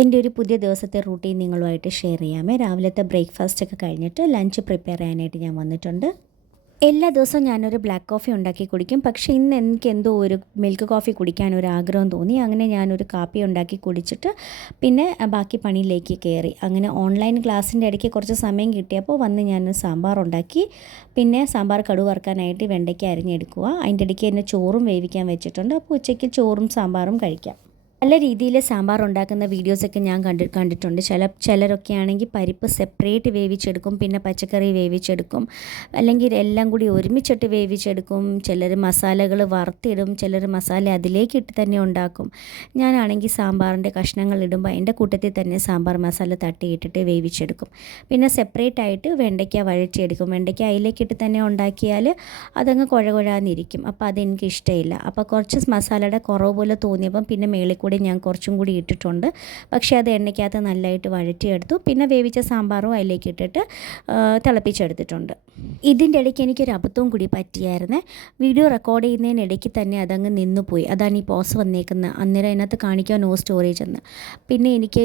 എൻ്റെ ഒരു പുതിയ ദിവസത്തെ റൂട്ടീൻ നിങ്ങളുമായിട്ട് ഷെയർ ചെയ്യാമേ. രാവിലത്തെ ബ്രേക്ക്ഫാസ്റ്റ് ഒക്കെ കഴിഞ്ഞിട്ട് ലഞ്ച് പ്രിപ്പയർ ചെയ്യാനായിട്ട് ഞാൻ വന്നിട്ടുണ്ട്. എല്ലാ ദിവസവും ഞാനൊരു ബ്ലാക്ക് കോഫി ഉണ്ടാക്കി കുടിക്കും. പക്ഷേ ഇന്ന് എനിക്ക് എന്തോ ഒരു മിൽക്ക് കോഫി കുടിക്കാനൊരു ആഗ്രഹം തോന്നി. അങ്ങനെ ഞാനൊരു കാപ്പി ഉണ്ടാക്കി കുടിച്ചിട്ട് പിന്നെ ബാക്കി പണിയിലേക്ക് കയറി. അങ്ങനെ ഓൺലൈൻ ക്ലാസ്സിൻ്റെ ഇടയ്ക്ക് കുറച്ച് സമയം കിട്ടിയപ്പോൾ വന്ന് ഞാൻ സാമ്പാർ ഉണ്ടാക്കി. പിന്നെ സാമ്പാർ കടുക് വറുക്കാനായിട്ട് വെണ്ടയ്ക്ക അരിഞ്ഞെടുക്കുക. അതിൻ്റെ ഇടയ്ക്ക് തന്നെ ചോറും വേവിക്കാൻ വെച്ചിട്ടുണ്ട്. അപ്പോൾ ഉച്ചയ്ക്ക് ചോറും സാമ്പാറും കഴിക്കാം. നല്ല രീതിയിൽ സാമ്പാർ ഉണ്ടാക്കുന്ന വീഡിയോസൊക്കെ ഞാൻ കണ്ടിട്ടുണ്ട്. ചിലരൊക്കെ ആണെങ്കിൽ പരിപ്പ് സെപ്പറേറ്റ് വേവിച്ചെടുക്കും, പിന്നെ പച്ചക്കറി വേവിച്ചെടുക്കും, അല്ലെങ്കിൽ എല്ലാം കൂടി ഒരുമിച്ചിട്ട് വേവിച്ചെടുക്കും. ചിലർ മസാലകൾ വറുത്തിടും, ചിലർ മസാല അതിലേക്ക് ഇട്ട് തന്നെ ഉണ്ടാക്കും. ഞാനാണെങ്കിൽ സാമ്പാറിൻ്റെ കഷ്ണങ്ങൾ ഇടുമ്പോൾ അതിൻ്റെ കൂട്ടത്തിൽ തന്നെ സാമ്പാർ മസാല തട്ടിയിട്ടിട്ട് വേവിച്ചെടുക്കും. പിന്നെ സെപ്പറേറ്റ് ആയിട്ട് വെണ്ടയ്ക്ക വഴറ്റിയെടുക്കും. വെണ്ടയ്ക്ക അതിലേക്കിട്ട് തന്നെ ഉണ്ടാക്കിയാൽ അതങ്ങ് കുഴകുഴാന്നിരിക്കും. അപ്പോൾ അതെനിക്ക് ഇഷ്ടമില്ല. അപ്പോൾ കുറച്ച് മസാലയുടെ കുറവ് പോലെ തോന്നിയപ്പം പിന്നെ മേളിൽ കൂടി ഞാൻ കുറച്ചും കൂടി ഇട്ടിട്ടുണ്ട്. പക്ഷേ അത് എണ്ണയ്ക്കകത്ത് നല്ലതായിട്ട് വഴറ്റിയെടുത്തു. പിന്നെ വേവിച്ച സാമ്പാറും അതിലേക്ക് ഇട്ടിട്ട് തിളപ്പിച്ചെടുത്തിട്ടുണ്ട്. ഇതിൻ്റെ ഇടയ്ക്ക് എനിക്കൊരു അബദ്ധവും കൂടി പറ്റിയായിരുന്നേ. വീഡിയോ റെക്കോർഡ് ചെയ്യുന്നതിനിടയ്ക്ക് തന്നെ അതങ്ങ് നിന്നുപോയി. അതാണ് ഈ പോസ് വന്നേക്കുന്നത്. അന്നേരം അതിനകത്ത് കാണിക്കാൻ നോ സ്റ്റോറേജ് എന്ന്. പിന്നെ എനിക്ക്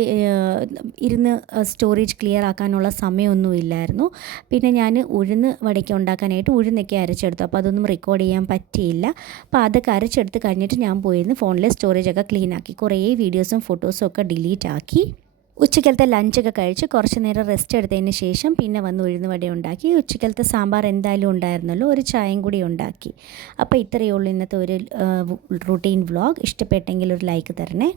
ഇരുന്ന് സ്റ്റോറേജ് ക്ലിയർ ആക്കാനുള്ള സമയമൊന്നും ഇല്ലായിരുന്നു. പിന്നെ ഞാൻ ഉഴുന്ന് വടയ്ക്ക ഉണ്ടാക്കാനായിട്ട് ഉഴുന്നൊക്കെ അരച്ചെടുത്തു. അപ്പോൾ അതൊന്നും റെക്കോർഡ് ചെയ്യാൻ പറ്റിയില്ല. അപ്പോൾ അതൊക്കെ അരച്ചെടുത്ത് കഴിഞ്ഞിട്ട് ഞാൻ പോയിരുന്നു ഫോണിലെ സ്റ്റോറേജൊക്കെ ക്ലീൻ ആക്കി. കുറേ വീഡിയോസും ഫോട്ടോസും ഒക്കെ ഡിലീറ്റ് ആക്കി. ഉച്ചക്കലത്തെ ലഞ്ചൊക്കെ കഴിച്ച് കുറച്ച് നേരം റെസ്റ്റ് എടുത്തതിന് ശേഷം പിന്നെ വന്ന് ഉഴുന്ന് വട ഉണ്ടാക്കി. ഉച്ചക്കലത്തെ സാമ്പാർ എന്തായാലും ഉണ്ടായിരുന്നല്ലോ, ഒരു ചായയും കൂടി ഉണ്ടാക്കി. അപ്പോൾ ഇത്രയേ ഉള്ളൂ ഇന്നത്തെ ഒരു റൂട്ടീൻ വ്ളോഗ്. ഇഷ്ടപ്പെട്ടെങ്കിൽ ഒരു ലൈക്ക് തരണേ.